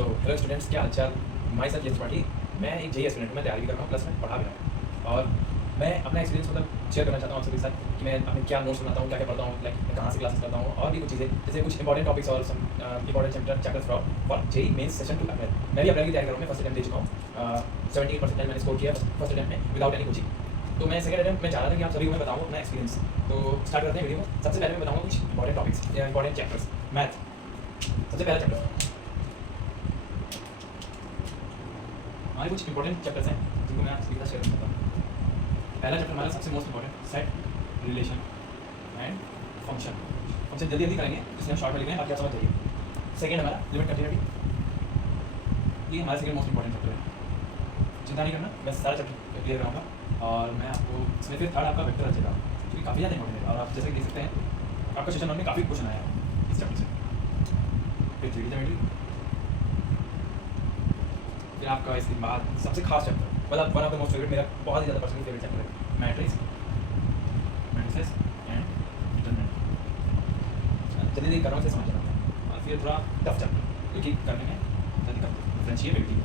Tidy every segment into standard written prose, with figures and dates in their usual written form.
तो hello students, क्या हालचाल। हमारे साथ ये त्रिपाठी, मैं एक जेई एस्पिरेंट हूँ, मैं तैयारी भी कर रहा हूँ प्लस में पढ़ा भी रहा हूँ। और मैं अपना एक्सपीरियंस मतलब शेयर करना चाहता हूँ आप सभी के साथ कि मैं अपने क्या नोट्स बनाता हूँ, क्या क्या पढ़ता हूँ, लाइक मैं कहाँ से क्लासेस करता हूँ और भी कुछ चीज़ें, जैसे कुछ इंपॉर्टेंट टॉपिक्स और some important chapters for JEE Mains session two April. मैं भी अप्रैल की तैयारी कर रहा हूँ, मैं फर्स्ट अटेम्प्ट दे चुका हूँ। 78% मैंने स्कोर किया फर्स्ट अटेम्प्ट में विदाउट एनी कोचिंग। तो मैं सेकंड अटेम्प्ट में चाह रहा था कि आप सभी को मैं बताऊँ अपना एक्सपीरियंस। तो स्टार्ट करते हैं वीडियो में। सबसे पहले मैं बताऊँगा कुछ इंपॉर्टेंट टॉपिक्स या इंपॉर्टेंट चैप्टर्स। मैथ सबसे पहला चैप्टर, हमारे कुछ इंपॉर्टेंट चैप्टर्स हैं जिनको मैं आपके साथ शेयर करना चाहता हूँ। पहला चैप्टर हमारा सबसे most important, set, relation and function. Function जल्दी जल्दी करेंगे इसलिए हम शॉर्ट में लिख रहे हैं, बाकी आप समझ जाइए। सेकेंड हमारा लिमिट कंटिन्यूटी, ये हमारा सेकेंड मोस्ट इंपॉर्टेंट चैप्टर है। चिंता नहीं करना, मैं सारा चैप्टर क्लियर कराऊंगा और मैं आपको इसमें फिर थर्ड आपका वेक्टर रचेगा, क्योंकि काफ़ी ज़्यादा इंपॉर्टेंट है और आप जैसे देख सकते हैं आपका सेशन में काफ़ी क्वेश्चन आया है इस चैप्टर से। फिर 3D ज्योमेट्री, फिर आपका इसके बाद सबसे खास चैप्टर, मतलब one of the most favourite, मेरा बहुत ही ज़्यादा पर्सनली फेवरेट चैप्टर है, मैट्रिक्स, मैट्रिसेस एंड डिटरमिनेंट। जल्दी जल्दी कर रहा हूँ इसे समझ जाता है। और फिर थोड़ा टफ चैप्टर क्योंकि करने में जल्दी करते हैं, डिफरेंशिएबिलिटी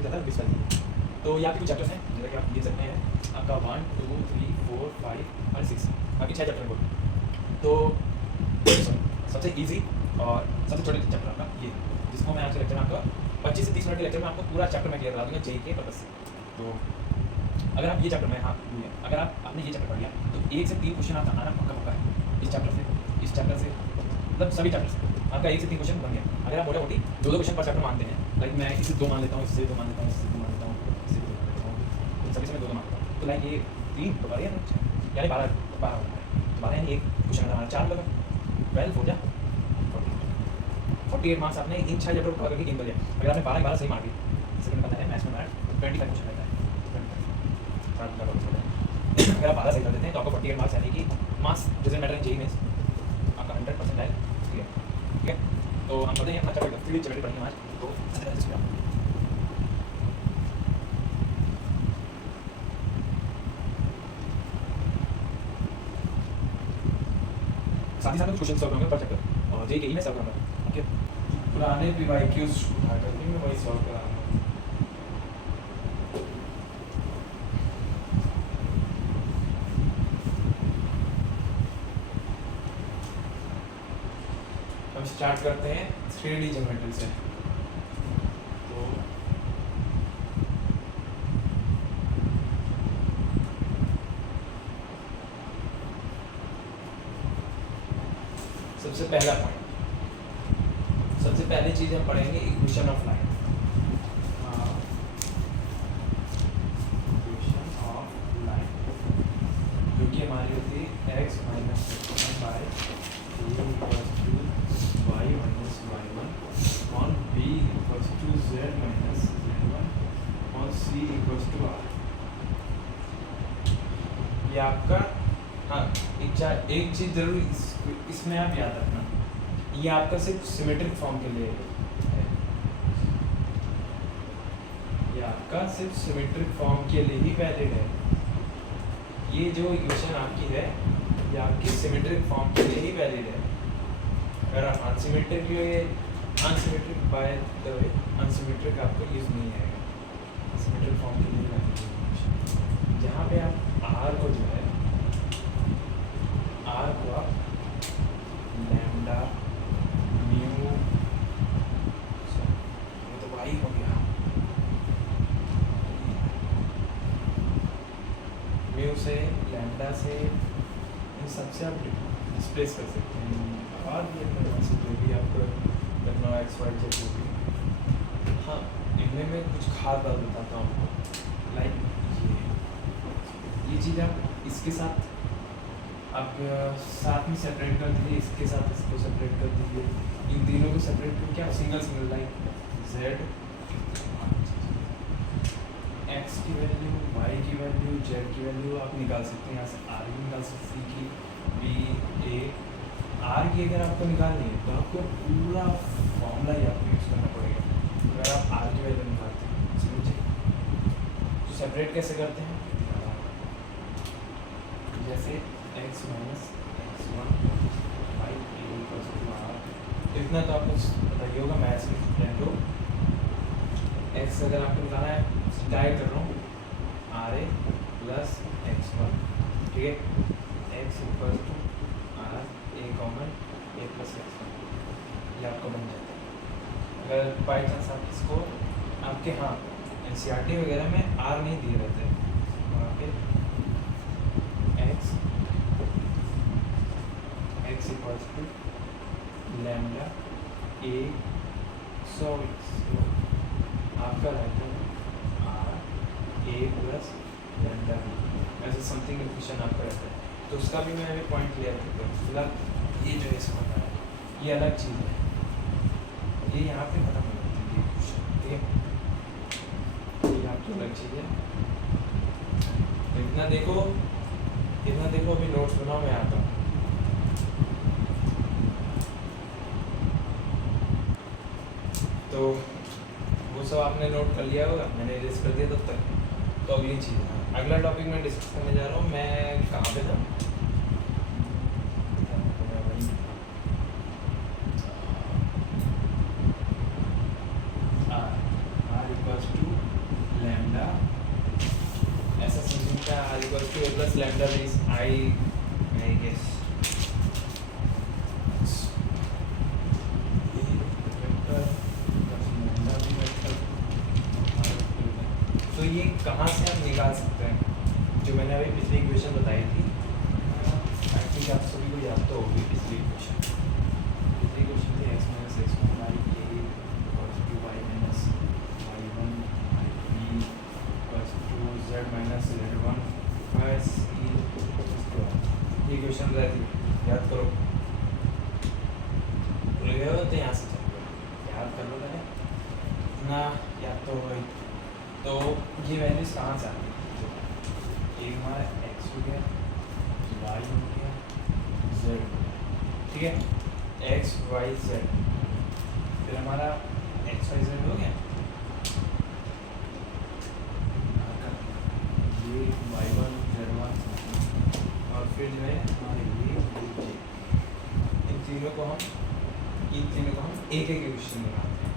ज़्यादा विस्तार। तो ये आपके कुछ चैप्टर्स हैं जैसा कि आप देख सकते हैं, आपका 1 2 3 4 5 और 6, बाकी 6 चैप्टर हैं। तो सबसे ईजी और सबसे छोटे चैप्टर आपका ये, जिसको मैं आज के लेक्चर में आपका 25 से 30 मिनट के लेक्चर में आपको पूरा चैप्टर में क्लियर करा दूँगा जेई के पर्पस से। तो अगर आप ये चैप्टर में अगर आपने ये चैप्टर पढ़ लिया तो 1 से 3 क्वेश्चन आपका आना पक्का पक्का है इस चैप्टर से मतलब सभी चैप्टर से आपका 1 से 3 क्वेश्चन बन गया। अगर आप मोटा मोटी 2-2 क्वेश्चन पर चैप्टर मानते हैं, लाइक मैं इससे 2 मान लेता हूँ, इससे 2 मान लेता हूँ, इससे 2 मान लेता हूँ, इससे 2 मान लेता हूँ, सभी से मैं 2-2 मानता हूँ, तो लाइक ये 3 तो 12 यानी 12 होता है। 12 यानी एक क्वेश्चन हमारा 4 लगा, 12 हो गया 48 मार्क्स आपने इन 6 चैप्टर को कवर करके गेन कर लिया। अगर आपने 12 सही मार दिए, जैसे मैंने पता है मैथ्स में हमारा 25 क्वेश्चन रहता है, अगर आप 12 सही कर देते हैं तो आपको 48 मार्क्स यानी कि marks doesn't matter in JEE mains, आपका 100% है। ठीक है, तो हम पढ़ते हैं अपना चैप्टर 3 चैप्टर पढ़ेंगे आज। तो साथ ही साथ कुछ क्वेश्चन सॉल्व करूँगा पर चैप्टर और जेईई में सॉल्व करूँगा। ओके, पुराने पीवाईक्यूज उठा करके मैं वही सॉल्व करा रहा हूँ। हम स्टार्ट करते हैं 3D ज्योमेट्री से। तो सबसे पहला पॉइंट, सबसे पहली चीज हम पढ़ेंगे equation of line. Equation of line जो कि हमारी होती है x minus by a equals to y minus y1 और b equals to z minus z1 और c इक्वल्स टू r। ये आपका, हाँ एक चीज़ जरूर इसमें आप याद रखना, ये आपका सिर्फ सिमेट्रिक फॉर्म के लिए है, ये आपका सिर्फ सिमेट्रिक फॉर्म के लिए ही वैलिड है। ये जो इक्वेशन आपकी है ये आपकी सिमेट्रिक फॉर्म के लिए ही वैलिड है। अगर आप unsymmetric by the way unsymmetric आपको यूज नहीं आएगा, सिमेट्रिक फॉर्म के लिए वैलिड है। जहाँ पे आप आर को जो है आर को आप लैम्डा म्यू, ये तो वाई हो गया, म्यू से लैम्डा से इन सबसे आप डिस्प्लेस कर सकते हैं और भी जो भी आपको रखना एक्स वाई जेड जो भी। हाँ, इनमें मैं कुछ खास बात बताता हूँ आपको, लाइक ये चीज़ आप इसके साथ आप साथ में सेपरेट कर दीजिए, इसके साथ इसको सेपरेट कर दीजिए, इन तीनों को सेपरेट करके आप सिंगल लाइक z x की वैल्यू, y की वैल्यू, z की वैल्यू आप निकाल सकते हैं। यहाँ से r की निकाल सकते हैं, c की, b, a, r की अगर आपको निकालनी है तो आपको पूरा फॉर्मूला ही आपको यूज़ करना पड़ेगा। अगर आप r की वैल्यू निकालते हैं समझिए, तो सेपरेट कैसे करते हैं, जैसे x minus x1 by a equals to r, if इतना तो आपको बताइए होगा मैथ्स में स्टूडेंट हो। एक्स अगर आपको निकालना है, डायरेक्ट कर रहा हूँ, R A plus X one, ठीक है, X equal to R A common A plus X one, ये आपको बन जाता है। अगर बाई चांस आप इसको आपके हाँ NCERT वगैरह में आर नहीं दिए रहते, वहाँ पे X equals to lambda A आपका रहता है R A plus lambda B, ऐसे समथिंग इक्वेशन आपका रहता है। तो उसका भी मैं अभी पॉइंट क्लियर करता हूँ। फिलहाल ये जो है इसका होता है, ये अलग चीज़ है, ये यहाँ पे खत्म हो जाती है ये इक्वेशन, ठीक है, ये आपकी अलग चीज़ है। तो इतना देखो अभी नोट्स बनाओ, मैं आता हूँ। तो वो सब आपने नोट कर लिया होगा, मैंने इरेज कर दिया तब तक। तो अगली चीज़, अगला टॉपिक मैं डिस्कस करने जा रहा हूँ। मैं कहाँ पे था? आर इक्वल्स टू लैम्डा, ऐसा समझिए क्या, R equals to A plus lambda base I guess. तो ये कहाँ से आप निकाल सकते हैं? जो मैंने अभी पिछली इक्वेशन बताई थी, आई थिंक आप सभी को याद तो होगी पिछली इक्वेशन थी X minus X one by A equals to Y minus Y one by B equals to Z minus Z one by C. ये इक्वेशन रहती है, याद करो, भूल गए हो तो यहाँ से चलो याद कर लो पहले ना, याद तो हो गई। तो ये वैल्यूज कहाँ से आती है? एक हमारा एक्स हो गया, वाई हो गया, जेड, ठीक है, एक्स वाई जेड, फिर हमारा एक्स वाई जेड हो गया, ये वाई वन जेड वन, और फिर जो है हमारे ये इन तीनों को हम एक एक इक्वेशन बनाते हैं।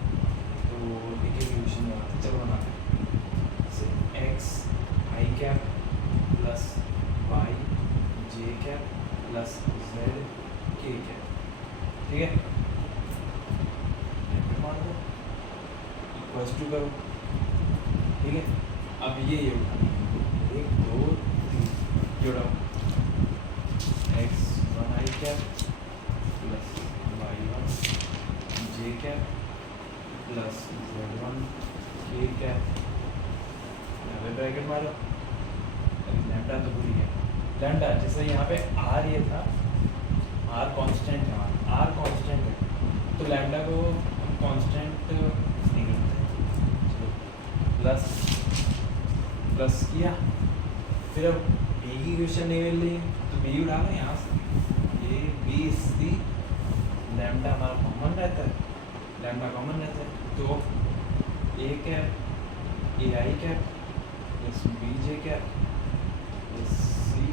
तो एक इक्वेशन बनाते हैं, चलो बनाते हैं। एक्स आई कैप प्लस वाई जे कैप प्लस जेड के कैप, ठीक है, मान दो इक्वल्स टू करो, ठीक है। अब ये उठा, एक दो तीन जोड़ो, एक्स वन आई कैप प्लस वाई वन जे कैप प्लस जेड वन के कैप, ब्रैकेट मारो, लैम्डा तो भूल गया, लैम्डा जैसे यहाँ पे आर ये था, आर कांस्टेंट है, आर कांस्टेंट है, तो लैम्डा को हम कांस्टेंट नहीं करते, प्लस किया, फिर अब बी की इक्वेशन नहीं मिल रही है तो बी उठा लो यहाँ से, ये बी सी लैम्डा हमारा कॉमन रहता है, लैम्डा कॉमन रहता है, तो A cap A I cap plus B J cap plus C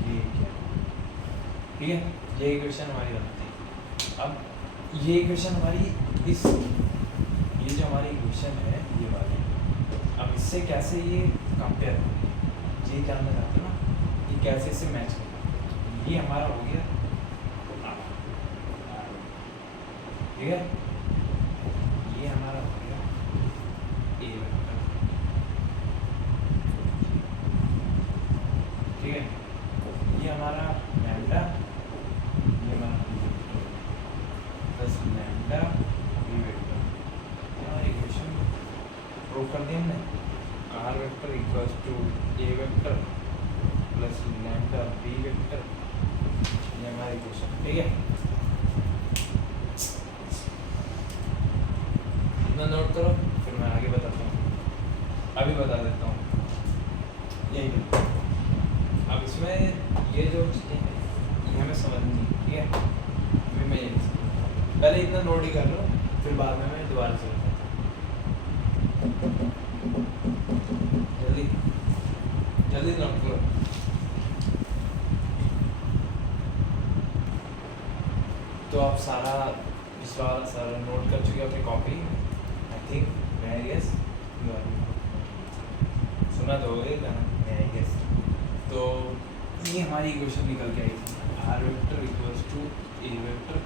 K cap, ठीक है, ये इक्वेशन हमारी बनती है। अब ये इक्वेशन हमारी ये जो हमारी इक्वेशन है ये वाली, अब इससे कैसे ये कंपेयर होगी, ये जानना चाहते हो ना, ये कैसे इससे मैच होगा। ये हमारा हो गया, ठीक है, ये हमारा हो गया ए वेक्टर, ठीक है, ये हमारा लैम्डा, ये हमारा B vector plus lambda B vector, हमारी इक्वेशन प्रूव कर दी हमने। R vector equals to A vector plus lambda B vector, ये हमारी इक्वेशन, ठीक है। इतना नोट करो, फिर मैं आगे बताता हूँ, अभी बता देता हूँ यही। अब इसमें ये जो चीज़ें हैं ये हमें समझनी है, ठीक है, अभी मैं ये पहले इतना नोट ही कर लो, फिर बाद में मैं दोबारा से बताता हूँ। जल्दी नोट करो। तो आप सारा पिछला वाला सारा नोट कर चुके हो अपनी कॉपी। आई थिंक मैं गेस सुना तो होगा गाना मैं गेस। तो ये हमारी इक्वेशन निकल के आई थी, R vector equals to A vector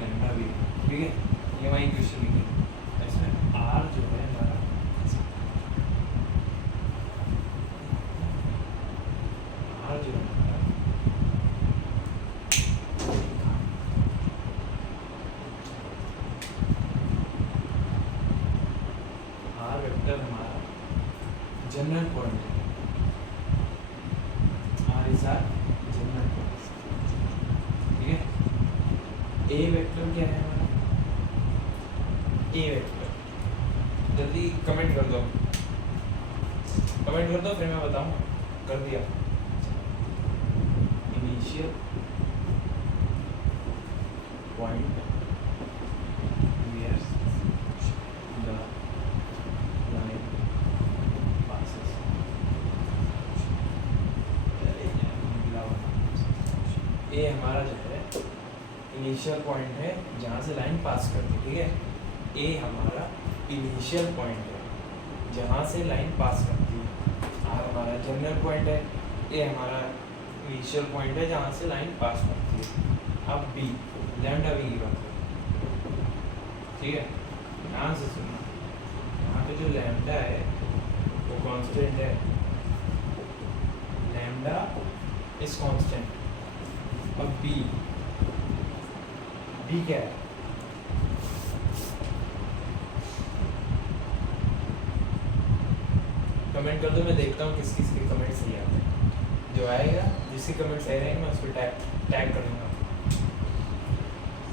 lambda भी, ठीक है। ये हमारी इक्वेशन निकली। इसमें आर जो है हमारा आर जो है हमारा आर वेक्टर हमारा जनरल पॉइंट है। R is our general point, ठीक है। ए वेक्टर क्या है हमारा, ए वेक्टर जल्दी कमेंट कर दो, कमेंट कर दो फिर मैं बताऊँ। कर दिया। Initial point where the line passes, A हमारा जो है इनिशियल पॉइंट है जहाँ से लाइन पास करती है, ठीक है। ए हमारा इनिशियल पॉइंट है जहाँ से लाइन पास करती है। आर हमारा जनरल पॉइंट है, ए हमारा इनिशियल पॉइंट है जहाँ से लाइन पास करती है। अब बी लैम्डा बी की बात करें, ठीक है। ध्यान से सुनना, यहाँ पे जो लैम्डा है वो कांस्टेंट है, लैम्डा इज कांस्टेंट। अब बी क्या है, कमेंट कर दो, मैं देखता हूँ किस किस के कमेंट सही आते हैं। जो आएगा जिसके कमेंट सही रहेंगे मैं उसको टैग कर दूँगा।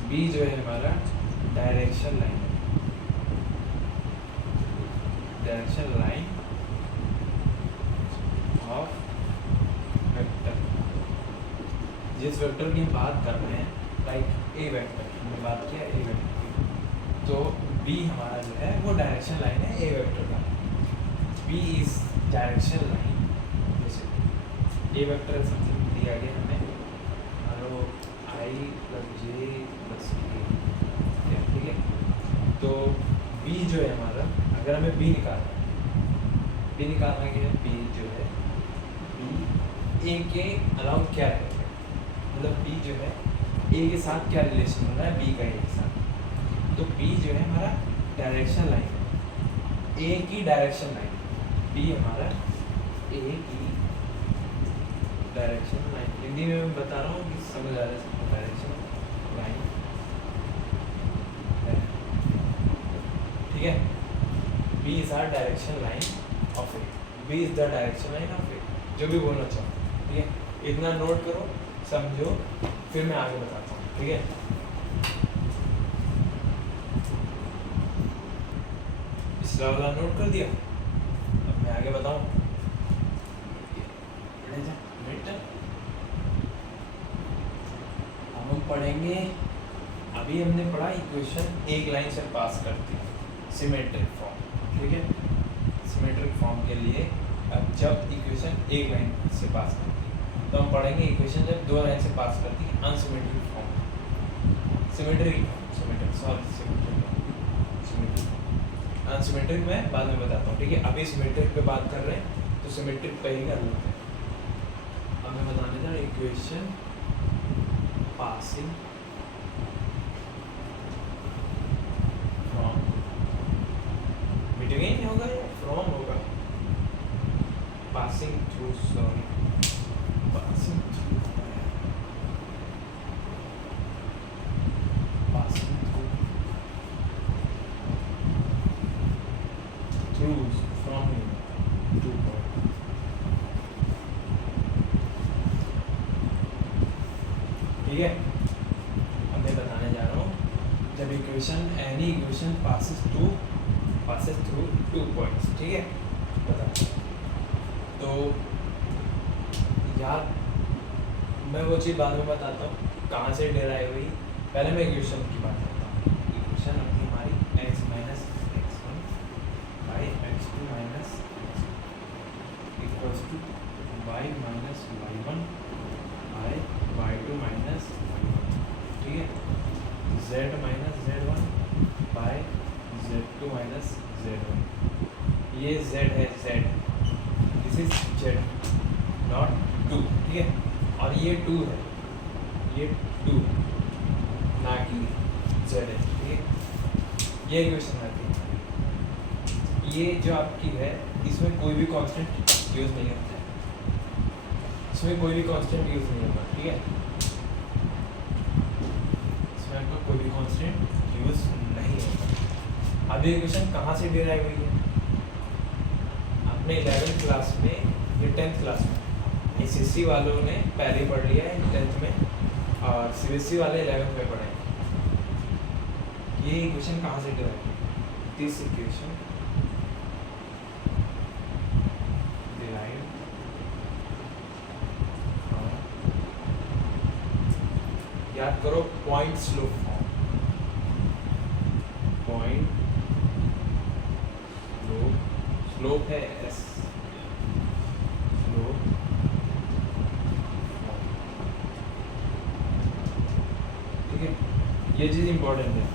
बी जो है हमारा direction line, direction line of vector. जिस वेक्टर की हम बात कर रहे हैं, लाइक ए वेक्टर, हमने बात किया ए वेक्टर की, तो बी हमारा जो है वो डायरेक्शन लाइन है ए वेक्टर का। बी इज डायरेक्शन लाइन, जैसे ए वेक्टर समथिंग दिया गया हमें, मान लो आई प्लस जे प्लस के, ठीक है। तो बी जो है हमारा, अगर हमें बी निकालना है, बी जो है बी ए के अलाउ क्या है, मतलब बी जो है ए के साथ क्या रिलेशन हो रहा है, बी का ए के साथ। तो बी जो है हमारा डायरेक्शन लाइन है, ए की डायरेक्शन लाइन, बी हमारा ए की डायरेक्शन लाइन। हिंदी में मैं बता रहा हूँ कि समझ आ रहा है सबको, डायरेक्शन लाइन, ठीक है। B is our direction line of A, B is the direction line of A, जो भी बोलना चाहूँ, ठीक है। इतना नोट करो, समझो, फिर मैं आगे बताता हूँ, ठीक है। पिछला वाला नोट कर दिया, अब मैं आगे बताऊँ। अब हम पढ़ेंगे, अभी हमने पढ़ा इक्वेशन एक लाइन से पास करती है, सिमेट्रिक फॉर्म, ठीक है। सिमेट्रिक फॉर्म के लिए अब जब इक्वेशन एक लाइन से पास करती है, तो हम पढ़ेंगे इक्वेशन जब दो लाइन से पास करती है अनसिमेट्रिक फॉर्म, अनसिमेट्रिक मैं बाद में बताता हूँ, ठीक है। अभी सिमेट्रिक पे बात कर रहे हैं, तो सिमेट्रिक पे ही कर लेते हैं। अब मैं बताने जा रहा इक्वेशन पासिंग फ्रॉम, बिटवीन होगा या फ्रॉम होगा, passing through, sorry passing through, passing through from two point, ठीक है। अब मैं बताने जा रहा हूँ जब equation any equation passes through two points, ठीक है। बता तो यार मैं वो चीज़ बाद में बताता हूँ कहाँ से डेराइव हुई, पहले मैं इक्वेशन की बात करता हूँ। इक्वेशन होती है हमारी x minus x1 by x2 minus equals to y minus y1 by y2 minus y1, z minus z1 by z2 minus z1। ये z है, z, this is z not 2, ठीक है, और ये 2 है, ये 2 ना कि z है, ठीक है। ये इक्वेशन आती है। ये जो आपकी है इसमें कोई भी कांस्टेंट यूज नहीं होता है, इसमें कोई भी कांस्टेंट यूज नहीं होगा, ठीक है, इसमें आपका कोई भी कांस्टेंट यूज नहीं होगा। अब ये इक्वेशन कहाँ से डिराइव हुई है? आपने 11th क्लास में या 10th क्लास में एसएससी वालों ने पहले पढ़ लिया है 10th में, और सीबीएसई वाले 11th में पढ़े। ये इक्वेशन कहाँ से डिराइव हुई? दिस इक्वेशन डिराइव याद करो point slope form, point slope है एस, स्लोप, ठीक है, ये चीज इंपॉर्टेंट है।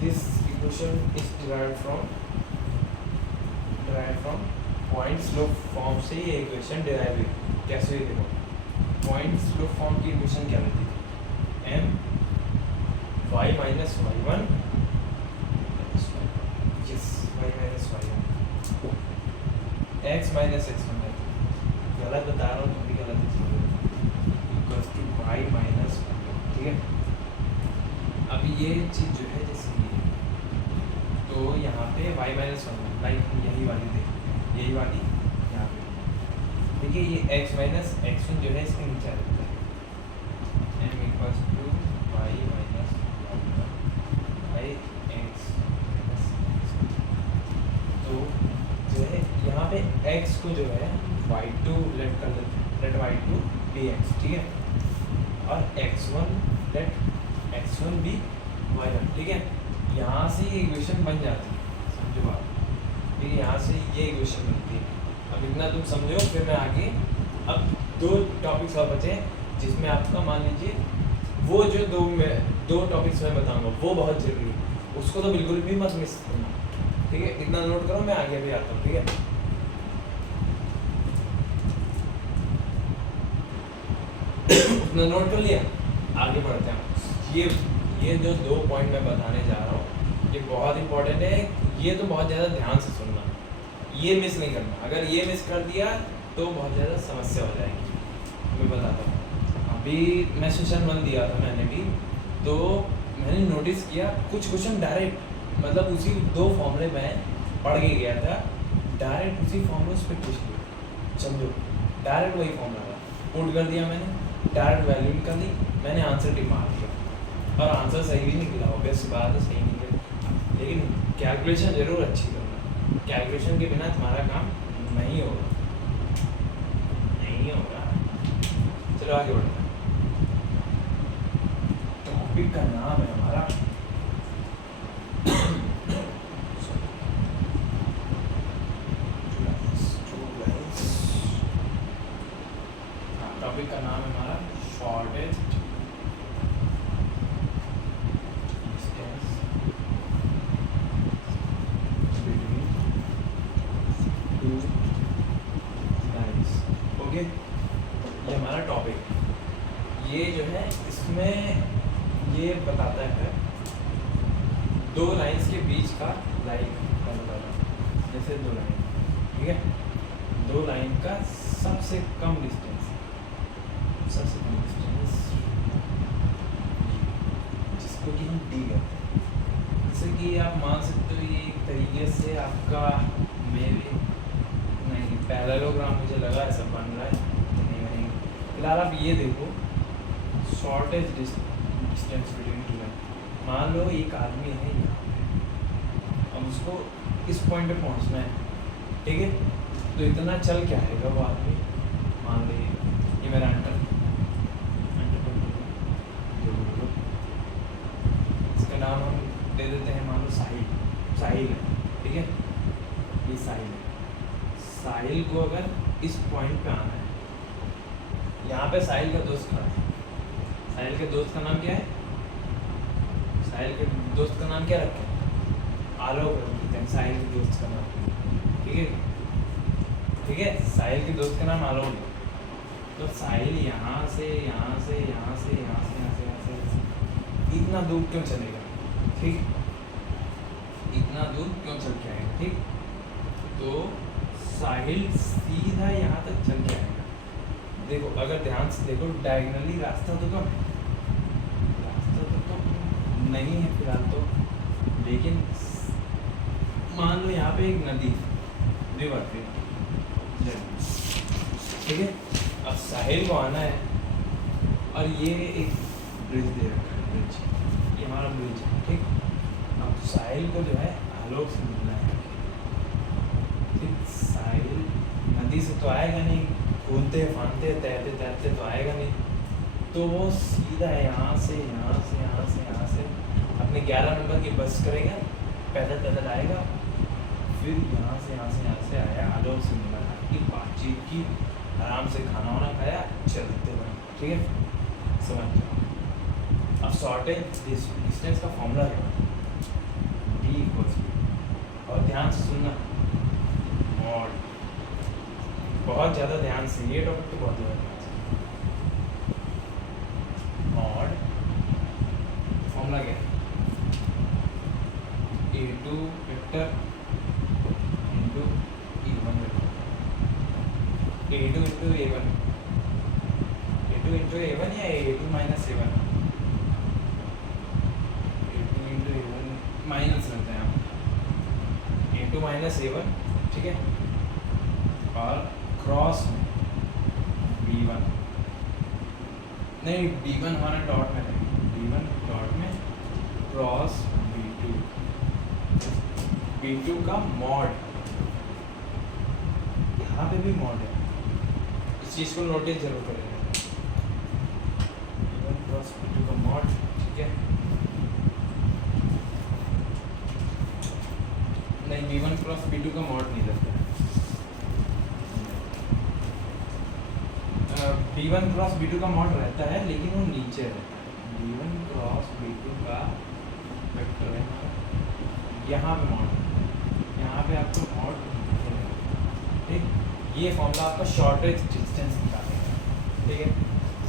This equation is derived from point slope form से ये इक्वेशन डिराइव हुई। कैसे हुई देखो, पॉइंट स्लोप फॉर्म की इक्वेशन क्या रहती है? m y minus y1, yes y minus y1, x minus x1 है, गलत बता रहा हूँ, तुम भी गलत इक्वल्स टू y माइनस, ठीक है। अब ये चीज़ जो है जैसे ये, तो यहाँ पे y माइनस 1 लाइक यही वाली देखिए, यही वाली यहाँ पे, देखिए ये x माइनस x1 जो है इसके नीचे आ जाता है, m equals to y minus y x minus x1। तो जो है यहाँ पे x को जो है y2 लेट कर देते हैं, लेट y2 dx, ठीक है, और x1 लेट x1 भी y1, ठीक है। यहाँ से ये इक्वेशन बन जाती है, समझो बात, फिर यहाँ से ये इक्वेशन बनती है। अब इतना तुम समझो, फिर मैं आगे अब 2 टॉपिक्स और बचे जिसमें आपका मान लीजिए वो जो दो टॉपिक्स मैं बताऊंगा वो बहुत जरूरी है, उसको तो बिल्कुल भी मत मिस करना, ठीक है। इतना नोट करो, मैं आगे भी आता हूँ, ठीक है। इतना नोट कर लिया, आगे बढ़ते हैं। ये जो 2 पॉइंट मैं बताने जा रहा हूँ ये बहुत इंपॉर्टेंट है, ये तो बहुत ज़्यादा ध्यान से सुनना, ये मिस नहीं करना। अगर ये मिस कर दिया तो बहुत ज़्यादा समस्या हो जाएगी। मैं बताता हूँ, अभी मैं सेशन 1 दिया था मैंने भी, तो मैंने नोटिस किया कुछ क्वेश्चन डायरेक्ट मतलब उसी 2 फॉर्मूले में पढ़ के गया था, डायरेक्ट उसी फॉर्मूले पे पूछ लिया, समझो डायरेक्ट वही फॉर्मूला पुट कर दिया मैंने, डायरेक्ट वैल्यू निकाल दी, मैंने आंसर टिक मार दिया और आंसर सही भी निकला, ऑब्वियस बात है सही निकला। लेकिन कैलकुलेशन जरूर अच्छी करना, कैलकुलेशन के बिना तुम्हारा काम नहीं होगा, नहीं होगा। चलो आगे बढ़ते हैं। टॉपिक का नाम है हमारा टॉपिक का नाम है हमारा shortest distance between 2 lines. Okay, ये हमारा टॉपिक, ये जो है इसमें ये बताता है 2 लाइन्स के बीच का लाइक जैसे 2 लाइन, ठीक है, 2 लाइन का सबसे कम डिस्टेंस, सबसे कम डिस्टेंस जिसको कि हम डी कहते हैं। जैसे कि आप मान सकते हो ये एक तरीके से आपका मेरे नहीं पैरेललोग्राम मुझे लगा ऐसा बन रहा है, नहीं फिलहाल आप ये देखो शॉर्टेज डिस्टेंस बिटवीन 2 लाइन। मान लो एक आदमी है यहाँ पे, अब उसको इस पॉइंट पे पहुँचना है, ठीक है, तो इतना चल क्या आएगा वो आदमी, मान लो ये मेरा अंटर इसका नाम हम दे देते हैं, मान लो साहिल है, ठीक है, ये साहिल है। साहिल को अगर इस पॉइंट पे आना है, यहाँ पे साहिल का दोस्त खड़ा है। साहिल के दोस्त का नाम क्या है? साहिल के दोस्त का नाम क्या रखा है? आलोक रखते हैं साहिल के दोस्त का नाम। ठीक है, ठीक है, साहिल के दोस्त का नाम आलोक है। तो साहिल यहाँ से यहाँ से यहाँ से यहाँ से यहाँ से यहाँ से यहाँ से इतना दूर क्यों चलेगा? ठीक, इतना दूर क्यों चल के आएगा? ठीक, तो साहिल सीधा यहाँ तक चल के आएगा। देखो, अगर ध्यान से देखो, डायगनली रास्ता तो कम है, रास्ता तो नहीं है फिलहाल तो, लेकिन मान लो यहाँ पे एक नदी, रिवर, ठीक है। अब साहिल को आना है और ये एक ब्रिज दे रखा है, ब्रिज, ये हमारा ब्रिज है। ठीक, अब साहिल को जो है आलोक से मिलना है। ठीक, साहिल नदी से तो आएगा नहीं, कूदते फांदते तैरते तैरते तो आएगा नहीं, तो वो सीधा यहाँ से यहाँ से यहाँ से यहाँ से अपने 11 नंबर की बस करेगा, पैदल पैदल आएगा, फिर यहाँ से यहाँ से यहाँ से आया, आलोक से मिला, की बातचीत की, आराम से खाना वाना खाया, चलते बने। ठीक है, समझ जाओ। अब शॉर्टेज डिस्टेंस का फॉर्मूला है D इक्वल्स, और ध्यान से सुनना, मॉड, बहुत ज़्यादा ध्यान से, ये टॉपिक तो बहुत ज़्यादा ध्यान से। मॉड फॉर्मूला क्या है? A2 vector into E1 vector, A2 into A1, A2 into A1 या A2 minus A1, A2 into A1 minus रहता है यहाँ, A2 माइनस A1, ठीक है, और क्रॉस में B1, नहीं B1 हमारा डॉट में है, B1 डॉट में क्रॉस B2, B2 का मॉड, यहाँ पे भी मॉड है, इस चीज़ को नोटिस जरूर करेंगे। B1 क्रॉस B2 का मॉड, ठीक है, नहीं B1 क्रॉस B2 का मॉड नहीं लगता है, B1 क्रॉस B2 का मॉड रहता है, लेकिन वो नीचे रहता है। B1 क्रॉस B2 का वेक्टर है, यहाँ पे मॉड, यहाँ पे आपको मॉड, ठीक, ये फॉर्मूला आपका शॉर्टेज डिस्टेंस निकालेगा। ठीक है,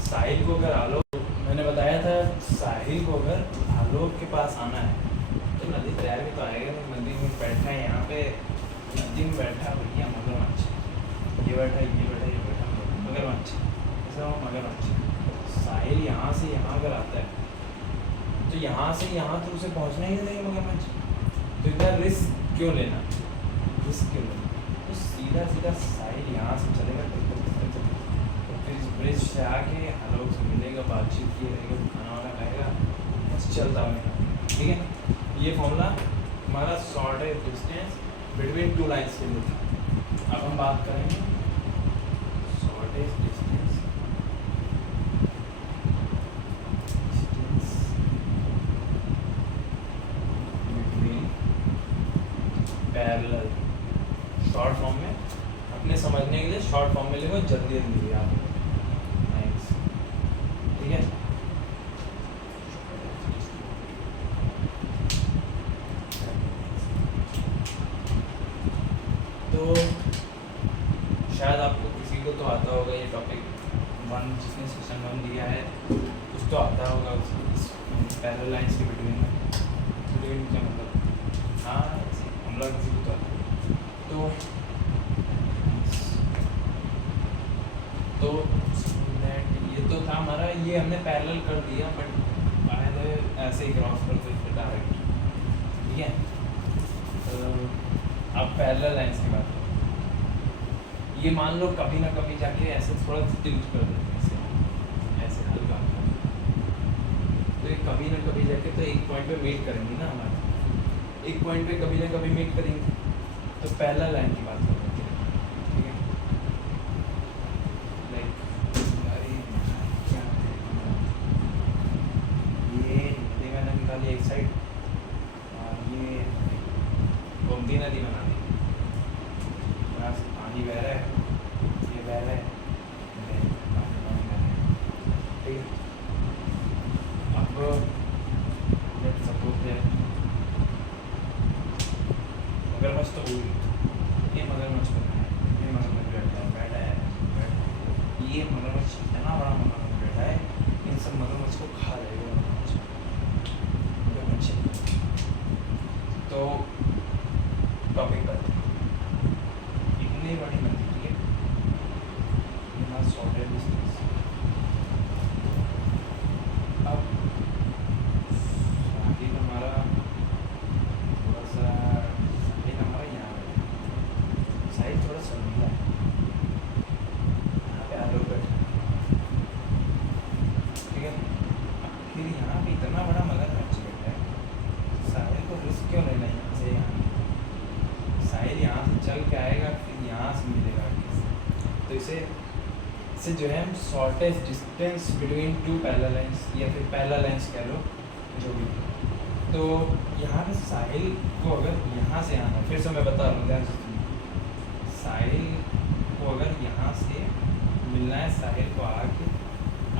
साहिल को अगर आलोक, मैंने बताया था साहिल को अगर आलोक के पास आना है तो नदी तैयार भी तो आएगा नहीं, नदी में बैठा है, यहाँ पे नदी में बैठा भैया मगरमच्छ, ये बैठा ये बैठा ये बैठा मगरमच्छ, ऐसा मगरमच्छ। साहिल यहाँ से यहाँ अगर आता है तो यहाँ से यहाँ तो उसे पहुँचना ही नहीं मगरमच्छ, तो इतना रिस्क क्यों लेना, रिस्क क्यों लेना? तो सीधा सीधा साहिल यहाँ से चलेगा, तो फिर इस ब्रिज से आके आलोक से मिलेगा, बातचीत की रहेगा, खाना वाना खाएगा, बस चलता रहेगा। ठीक है, ये फॉर्मूला हमारा shortage distance between two lines के लिए था। अब हम बात करेंगे shortage distance between parallel, short form में, अपने समझने के लिए शॉर्ट फॉर्म में लिखो, जल्दी जल्दी याद हो। नाइस, ठीक है, तो शायद आपको किसी को तो आता होगा ये टॉपिक 1, जिसने सेशन 1 दिया है कुछ तो आता होगा उसको, पैरेलल लाइंस के बिटवीन में, बिटवीन क्या मतलब, हाँ हमला किसी को तो आता है। तो ये तो था हमारा, ये हमने पैरेलल कर दिया, बट आए तो ऐसे ही क्रॉस कर दो इसके डायरेक्ट। ठीक है, तो अब पैरेलल लाइंस की बात करें, ये मान लो कभी ना कभी जाके ऐसे थोड़ा टिल्ट कर देते हैं, ऐसे हल्का, तो ये कभी ना कभी जाके तो एक पॉइंट पे मीट करेंगे ना, हमारे एक पॉइंट पे कभी ना कभी मीट करेंगे, तो पैरेलल लाइन की बात करते हैं। ठीक है, लाइक ये नदी मैंने निकाली एक साइड, और ये गोमती नदी बना दी, यहाँ से पानी बह रहा है, ये बह रहा है, ये वाली मत, ठीक है, ये हमारा सॉर्टेड डिस्टेंस। अब साहिल हमारा थोड़ा सा, साहिल हमारा यहाँ है, साहिल थोड़ा शर्मीला है, यहाँ पे आलोक बैठा है, ठीक है। अब फिर यहाँ पे इतना बड़ा मगरमच्छ बैठा है, साहिल को रिस्क क्यों लेना है यहाँ से यहाँ, साहिल यहाँ से चल के आएगा फिर यहाँ से मिलेगा किसी, तो इसे जो है हम shortest distance between two parallel lines या फिर पैरेलल लाइंस कह लो जो भी। तो यहाँ पे साहिल को अगर यहाँ से आना, फिर से मैं बता रहा हूँ ध्यान से सुनिए, साहिल को अगर यहाँ से मिलना है, साहिल को आके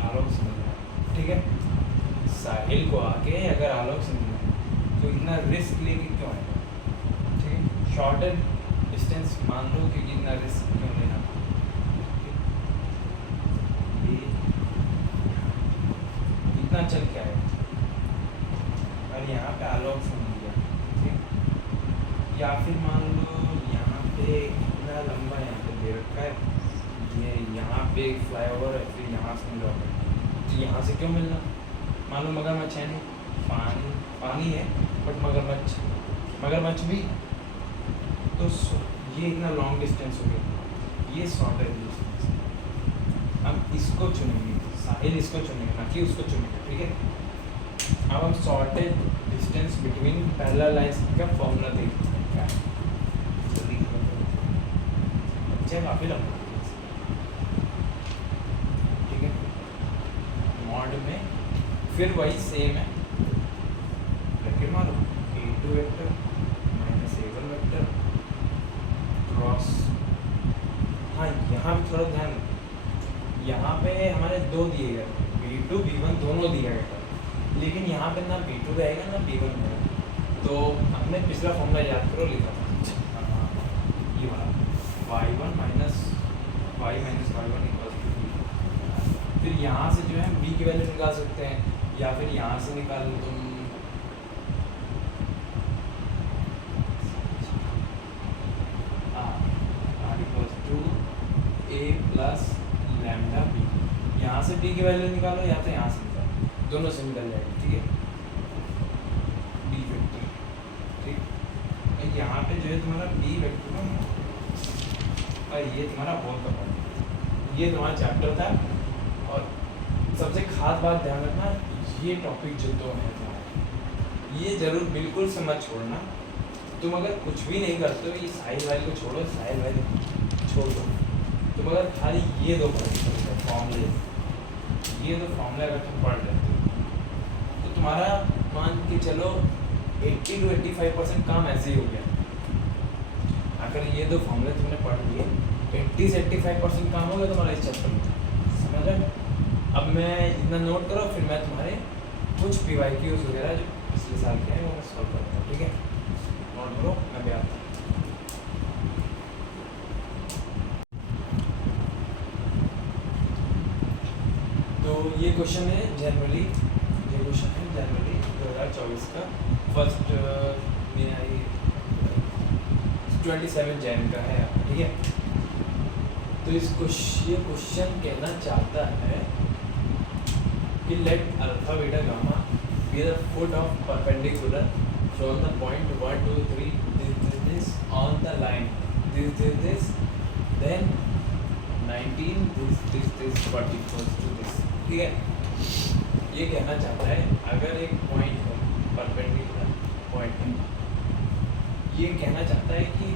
आलोक से मिलना है, ठीक है, साहिल को आके अगर आलोक से मिलना है तो इतना रिस्क लेके क्यों आएगा, ठीक है, शॉर्टेड डिस्टेंस मान लो कि इतना रिस्क क्यों लेना, इतना चल के आएगा और यहाँ पे आलोक से मिल गया, ठीक, या फिर मान लो यहाँ पे इतना लंबा यहाँ पे दे रखा है, ये यहाँ पे फ्लाईओवर है, फिर यहाँ से मिला होगा, तो यहाँ से क्यों मिलना, मान लो मगरमच्छ है नहीं, पानी है बट मगरमच्छ भी, तो ये इतना लॉन्ग डिस्टेंस हो गया, ये शॉर्टेज डिस्टेंस, हम इसको चुनेंगे, साहिल इसको चुनेंगे ना कि उसको चुनेंगे, ठीक है। अब हम shortage distance between parallel lines का फॉर्मूला देखते हैं क्या है, जल्दी बच्चे काफ़ी लंबा, ठीक है, मॉड में फिर वही सेम है, ब्रैकेट मारो A2 vector minus A1 vector cross, हाँ यहाँ भी थोड़ा ध्यान, यहाँ पे हमारे दो दिए गए, B2 B1 दोनों दिया गया था, लेकिन यहाँ पे ना B2 रहेगा ना B1 रहेगा, तो हमने पिछला फॉर्मूला याद करो लिखा था, ये वाला y1 minus y1 equals to b, फिर यहाँ से जो है b की वैल्यू निकाल सकते हैं, या फिर यहाँ से निकाल लो तुम, a प्लस लैम्डा बी, यहाँ से b की वैल्यू निकालो या तो यहाँ से निकालो, दोनों से निकल जाएगी, ठीक है, b वेक्टर, ठीक, यहाँ पे जो है तुम्हारा b वेक्टर है और ये तुम्हारा होल का पार्ट, ये तुम्हारा चैप्टर था। और सबसे खास बात ध्यान रखना, ये टॉपिक जो दो है तुम्हारे, ये जरूर बिल्कुल से मत छोड़ना, तुम अगर कुछ भी नहीं करते हो, ये साहिल भाई को छोड़ो, साहिल भाई छोड़ दो, तुम अगर खाली ये दो फॉर्मूले, ये दो फॉर्मूले अगर तुम पढ़ लेते हो तो तुम्हारा मान के चलो 80 to 85% काम ऐसे ही हो गया। अगर ये दो फॉर्मूले तुमने पढ़ लिए 80 से 85% काम हो गया तुम्हारा इस चैप्टर में, समझ रहे। अब मैं इतना नोट करो, फिर मैं तुम्हारे कुछ PYQs वगैरह जो पिछले साल के हैं वो मैं सॉल्व करता हूँ, ठीक है, नोट करो, मैं भी आता हूँ। तो ये क्वेश्चन है जनवरी, ये क्वेश्चन है जनवरी 2024 का, फर्स्ट मेरा ये 27 जैन का है, ठीक है। तो ये क्वेश्चन कहना चाहता है कि let alpha beta gamma be the foot of perpendicular from the point 1 2 3 this on the line, this then 19 this 40 equals to this, ठीक है। ये कहना चाहता है अगर एक पॉइंट है, परपेंडिकुलर पॉइंट है, ये कहना चाहता है कि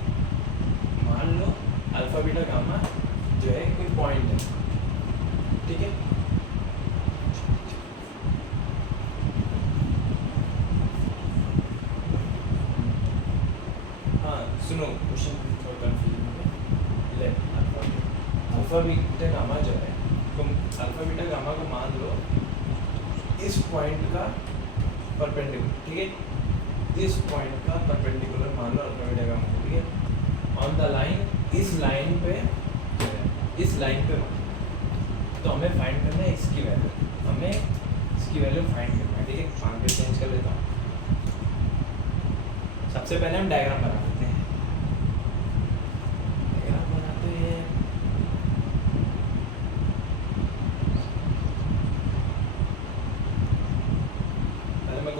मान लो अल्फा बीटा गामा जो है कोई पॉइंट है, ठीक है, हाँ सुनो क्वेश्चन थोड़ा कंफ्यूजन है, ले अल्फा बीटा गामा जो है, तुम अल्फा बीटा गामा को मान लो इस पॉइंट का परपेंडिकुलर, ठीक है, इस पॉइंट का परपेंडिकुलर मान लो अल्फा बीटा गामा, ठीक है, ऑन द लाइन, इस लाइन पे, इस लाइन पे मान, तो हमें फाइंड करना है इसकी वैल्यू, हमें इसकी वैल्यू फाइंड करना है, ठीक है। मान के चेंज कर लेता हूँ, सबसे पहले हम डायग्राम बना लेते हैं, डायग्राम बना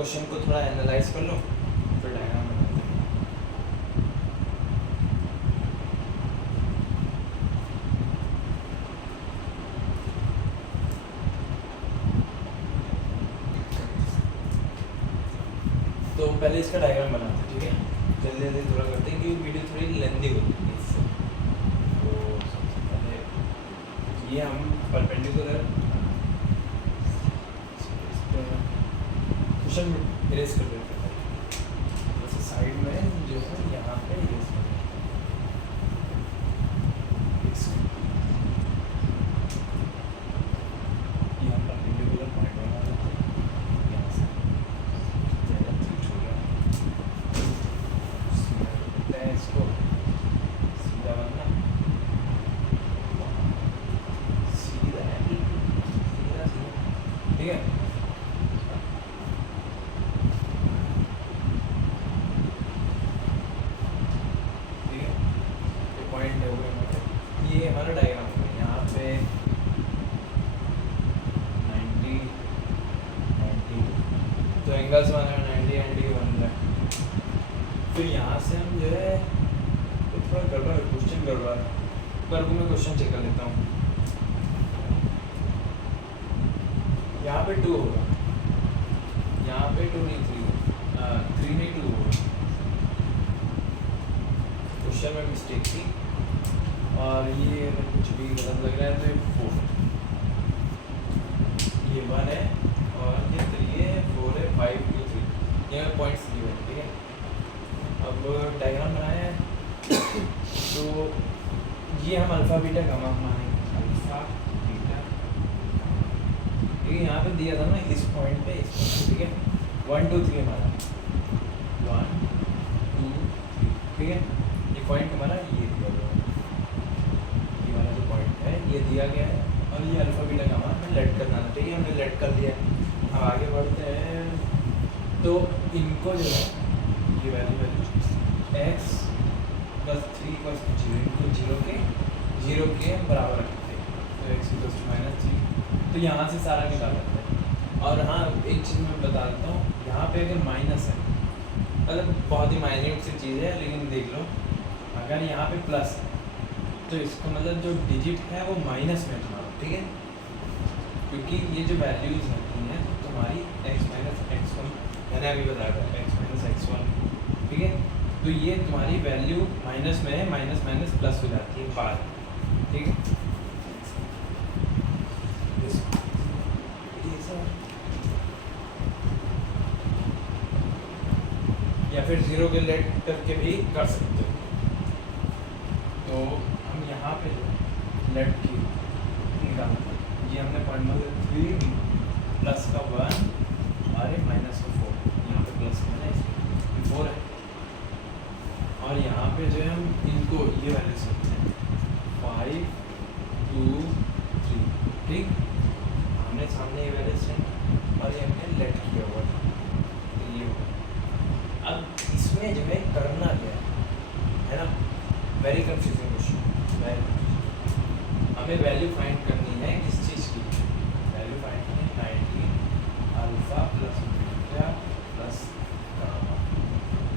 क्वेश्चन को थोड़ा एनालाइज कर लो, फिर डायग्राम बनाते हैं। तो पहले इसका डायग्राम बनाते हैं, ठीक है? जल्दी जल्दी थोड़ा करते हैं क्योंकि वीडियो थोड़ी लेंदी होती है इससे। तो सबसे पहले ये हम परपेंडिकुलर क्वेश्चन इरेज कर देते हैं। जैसे साइड में जो है यहाँ पे इरेज कर देते हैं। ये हम परपेंडिकुलर पॉइंट बना देते हैं यहाँ से। ज़्यादा ठीक हो गया। सीधा करते हैं इसको, सीधा बनना, सीधा सीधा सीधा, ठीक है? पॉइंट है वो, ये हमारा डायग्राम है। यहाँ पे 90 90, तो एंगल्स बना है 90 90 बन रहा है। फिर यहाँ से हम जो है तो थोड़ा गड़बड़ है, क्वेश्चन गड़बड़ है, पर मैं क्वेश्चन चेक कर लेता हूँ। यहाँ पे 2 होगा, यहाँ पे 2 नहीं 3 होगा, 3 नहीं 2 होगा। क्वेश्चन में मिस्टेक थी, और ये अगर कुछ भी गलत लग रहा है तो ये 4, ये 1 है, और ये 3 है, 4 है, 5 2 3, ये पॉइंट्स दिए हुए हैं, ठीक है? अब डायग्राम बनाया है तो ये हम अल्फ़ा बीटा गामा मानेंगे, अल्फ़ा बीटा, ठीक है? यहाँ पे दिया था ना इस पॉइंट पे, इस पॉइंट पे, ठीक है? 1 2 3 हमारा 1 2 3, ठीक है? ये पॉइंट हमारा ये दिया गया है, ये वाला जो पॉइंट है ये दिया गया है, और ये अल्फ़ा बीटा गामा हमें लेट करना था, ठीक है? हमने लेट कर दिया। अब आगे बढ़ते हैं, तो इनको जो है ये वैल्यू x + 3 = 0, इनको 0 के बराबर रखते हैं, तो x = -3, तो यहाँ से सारा निकाल लेते हैं। और हाँ, एक चीज़ मैं बता देता हूँ, यहाँ पे अगर माइनस है, मतलब बहुत ही माइन्यूट सी चीज़ है, लेकिन देख लो, अगर यहाँ पे प्लस है तो इसका मतलब जो डिजिट है वो माइनस में तुम्हारा, ठीक है? क्योंकि ये जो वैल्यूज़ होती हैं तो तुम्हारी x - x1, मैंने अभी बताया था x - x1, ठीक है? तो ये तुम्हारी वैल्यू माइनस में है, माइनस माइनस प्लस हो जाती है बाद, ठीक है? या फिर 0 के लेट करके भी कर सकते हो। तो हम यहाँ पे जो लेट की निकालते हैं, ये हमने पॉइंट नंबर 3 प्लस का 1 और ये माइनस का 4, यहाँ पे प्लस का है, इसमें 4 है, और यहाँ पे जो है हम इनको ये वैल्यू सकते हैं 5 2 3, ठीक? हमने सामने ये वैल्यू सेट और ये हमने लेट किया हुआ था, तो ये होगा। अब इसमें जो है करना क्या है ना? Very confusing question, very confusing. हमें वैल्यू फाइंड करनी है किस चीज़ की? वैल्यू फाइंड करनी है 90 अल्फ़ा + बीटा + गामा,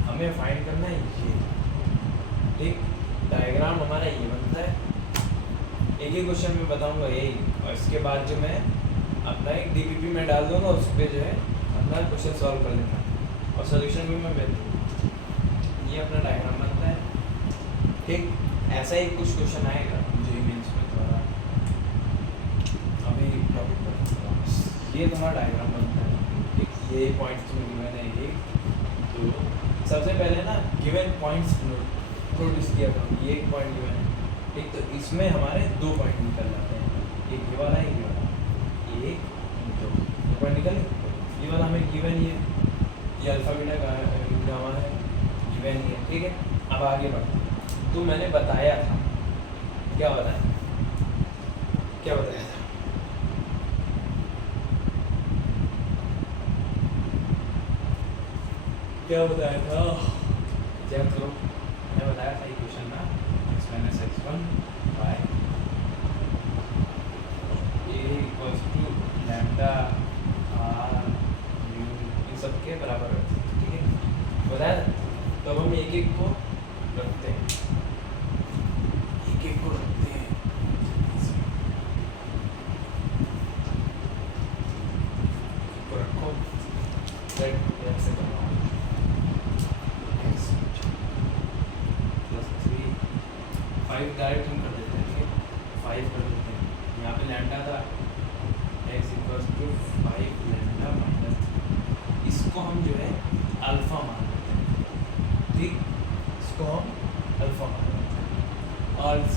हमें फाइंड करना है ये, ठीक? डायग्राम हमारा ये बनता है। एक ही क्वेश्चन में बताऊंगा यही, और इसके बाद जो मैं अपना एक DPP में डाल दूंगा, उस पर जो है अपना क्वेश्चन सॉल्व कर लेना, और सोल्यूशन भी मैं भेज दूँगा। ये अपना डायग्राम बनता है, ठीक? ऐसा ही कुछ क्वेश्चन आएगा मुझे मीन्स में थोड़ा अभी टॉपिक पर। ये तुम्हारा डायग्राम बनता है, ठीक? ये पॉइंट्स तुम्हें गिवन है, ये तो सबसे पहले ना गिवन पॉइंट्स नोटिस किया करो, ये एक पॉइंट गिवन है, ठीक? तो इसमें हमारे 2 पॉइंट निकल जाते हैं, एक ये वाला, एक ये वाला, ये 2 पॉइंट निकल। ये वाला हमें गिवन ही है, ये अल्फ़ा बीटा गामा है, गिवन ही है, ठीक है? अब आगे बढ़ते हैं। तो मैंने बताया था, क्या बताया था? क्या बताया था? क्या बताया था? चेक करो, मैंने बताया था ये क्वेश्चन ना, x - x1 y a = lambda r mu, इन सब के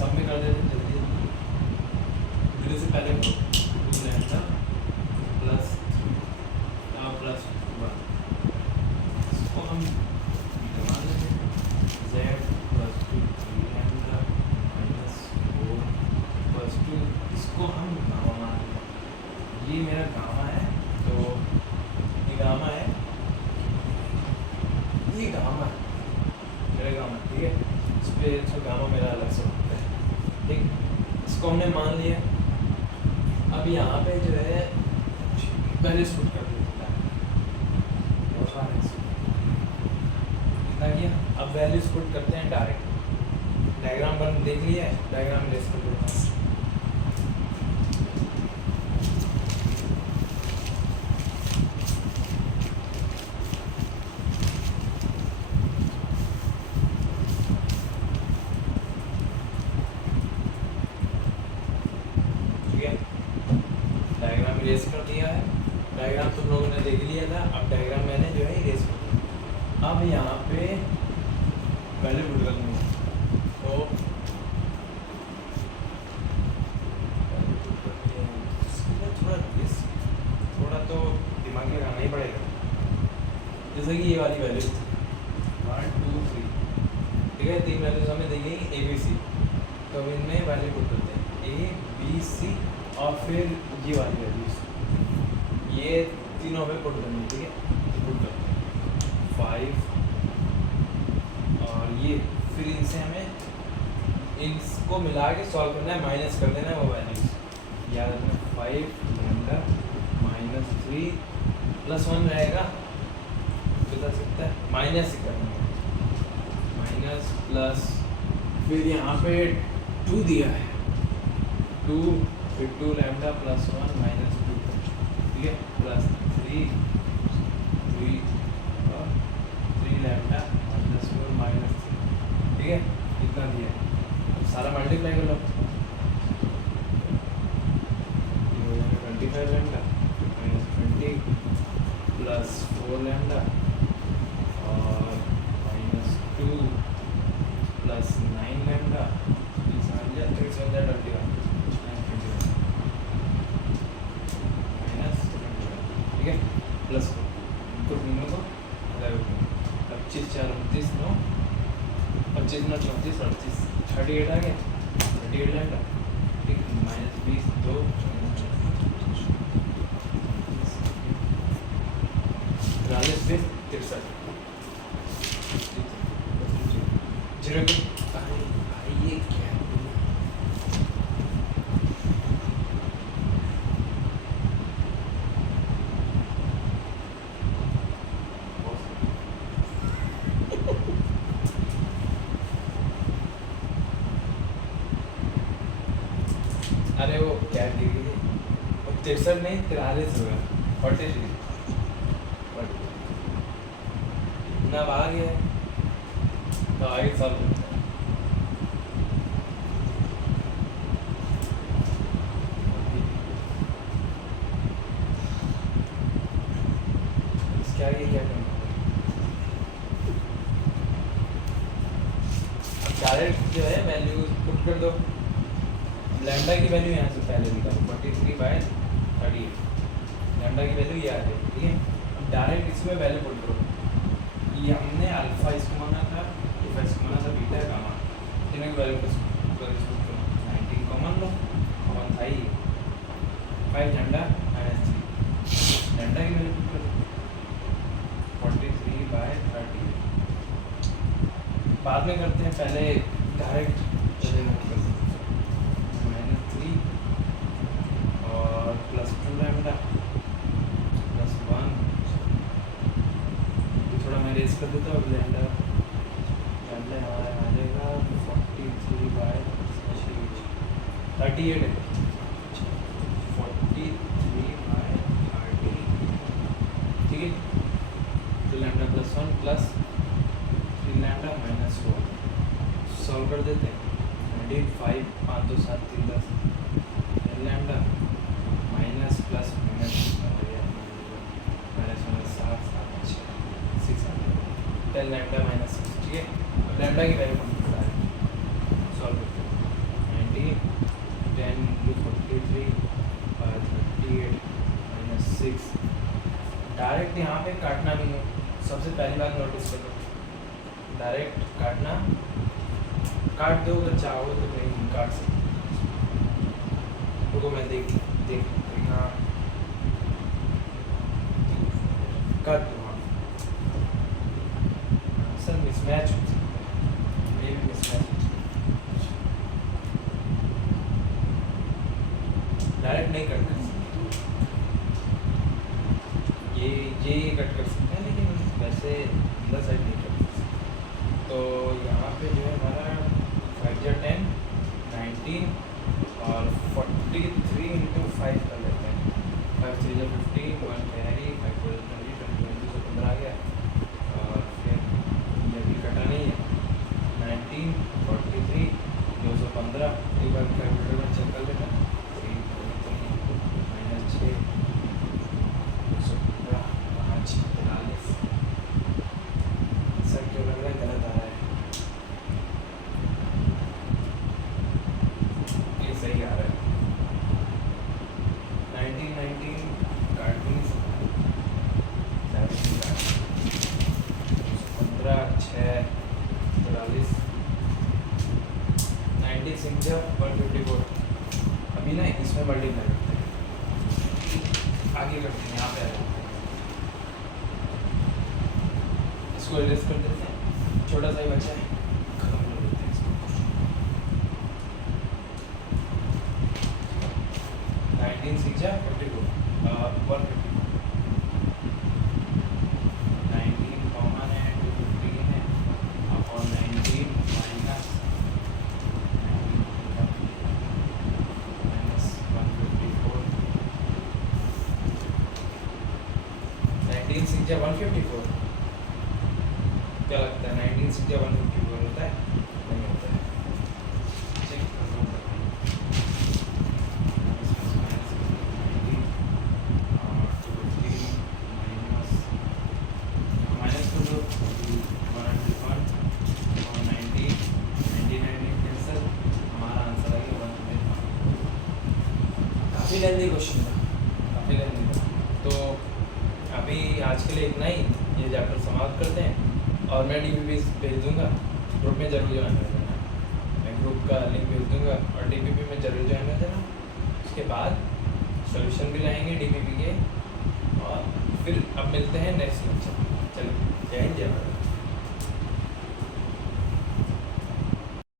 सब में कर देते हैं जल्दी जल्दी। वीडियो से पहले करो 2 लैम्डा प्लस 1 इसको हम दबा देंगे z plus 2 3 lambda minus 4 plus 2 इसको हम गामा मान लेंगे। ये मेरा गामा है, तो ये गामा है, ये गामा है मेरा गामा, ठीक है। इस पर तो गामा मेरा अलग से होता है, ठीक। इसको हमने मान लिया। अब यहाँ पे जो है पहले शूट कर देता है, कितना किया। अब वैल्यूज पुट करते हैं डायरेक्ट। डायग्राम बन देख लिया है, डायग्राम रेस कर देता हूँ। डायग्राम इरेज कर दिया है। डायग्राम तुम लोगों ने देख लिया था, अब डायग्राम मैंने जो है इरेज कर दिया। अब यहाँ पे वैल्यू पुट कर दूँगा, तो थोड़ा तो दिमाग लगाना ही पड़ेगा। जैसे कि ये वाली वैल्यू 1 2 3, ठीक है, 3 वैल्यूज हमें दी गई ABC, तो अब इनमें वैल्यू पुट करते हैं ABC और फिर ये वाली वैल्यूज, ये तीनों हमें पुट करनी है, ठीक है। तो पुट करते हैं 5 और ये, फिर इनसे हमें इसको मिला के सॉल्व करना है, माइनस कर देना है वो वैल्यूज। याद रखना 5 लैम्डा माइनस 3 प्लस 1 रहेगा, बता सकता है माइनस ही करना है, माइनस प्लस, फिर यहाँ पे 2 दिया है, 2 फिर 2 लैम्डा प्लस 1 माइनस 2, ठीक है, प्लस 3 और 3 लैम्डा माइनस 4 माइनस 3, ठीक है। इतना दिया है, अब सारा मल्टीप्लाई कर लो, ये हो जाएगा 25 लैम्डा माइनस 20 प्लस 4 लैम्डा और माइनस 2 प्लस 9 लैम्डा, ठीक है, प्लस इनको तीनों को 25 4 29 9 25 9 34 38 38 आ गया, 38 लैम्डा, ठीक, माइनस 20 2 43 20 63 जीरो के ये क्या है? अरे वो क्या डिग्री है, 63 नहीं 43 होगा, 43 ना आ गया है, तो आगे सॉल्व करते हैं। इसके आगे क्या करना है, अब डायरेक्ट जो है वैल्यू पुट कर दो। लैम्डा की वैल्यू यहाँ से पहले निकालो 43/38, लैम्डा की वैल्यू ये आ गई, ठीक है। अब डायरेक्ट इसमें वैल्यू पुट करो। ये हमने अल्फा इसको माना था, इफा इसको माना था, बीटा गामा, तीनों की वैल्यू को 19 कॉमन लो, कॉमन था ही 5 लैम्डा माइनस 3, लैम्डा की वैल्यू पुट करो 43/38। बाद में करते हैं, पहले डायरेक्ट माइनस 3 और प्लस 2 लैम्डा प्लस 1, थोड़ा मैं रेस कर देता हूँ। लैम्डा हमारा आ जाएगा 43/38 है, 43/30, ठीक है। तो lambda plus 1 plus 3 lambda minus 4 solve कर देते हैं। 5 5 2 7 3 10 lambda minus plus minus minus 7 7 6 10 lambda minus 6, ठीक है। अब लैम्डा की वैल्यू हम बता रहे हैं, सॉल्व करते हैं। डायरेक्ट यहाँ पे काटना नहीं है, सबसे पहली बात नोटिस कर लो, डायरेक्ट काटना, काट दो अगर चाहो तो नहीं काट सकते। रुको मैं देखना काट दो। हाँ सर मिसमैच हो सकता है, ये भी मिसमैच हो सकता है, डायरेक्ट नहीं कट कर सकते, ये कट कर सकते हैं लेकिन वैसे अंदर साइड नहीं कट कर सकते। तो यहाँ पे जो है हमारा 5 या 10 19 और 43 इंटू 5 कर लेते हैं। 5 3 या 15, 1 कैरी, 5 4 20, 20 से 15 आ गया। और फिर ये भी कटा नहीं है, 19 43 215, एक बार कैलकुलेटर में चेक कर लेना, -6 215 5 43। सर क्यों लग रहा है गलत आ रहा है, ये सही आ रहा है। 19 काट भी नहीं सकता, 15 6 43 96 154। अभी ना इसमें मल्टीप्लाई करते हैं, आगे करते हैं, यहाँ पे आ जाते हैं, इसको इरेज कर देते हैं, छोटा सा ही बचा है, खत्म कर देते हैं इसको। 19 6 जा 42 150, 19 कॉमन है, 215 है, और 19 माइनस 154, 19 6 जा 154। क्या लगता है 19 6 जा 154 होता है? नहीं होता है, चेक कर लो। माइनस कर दो 101 और 90 99 कैंसिल, हमारा आंसर आ गया 125। काफ़ी लेंदी क्वेश्चन था, काफ़ी लेंदी था। तो अभी आज के लिए इतना ही, ये चैप्टर समाप्त करते हैं और मैं डीपीपी भेज दूंगा, ग्रुप में जरूर ज्वाइन कर देना, मैं ग्रुप का लिंक भेज दूंगा और डीपीपी में जरूर ज्वाइन कर देना। उसके बाद सॉल्यूशन भी लाएंगे डीपीपी के, और फिर अब मिलते हैं नेक्स्ट लेक्चर। चलिए, जय हिंद जय भारत।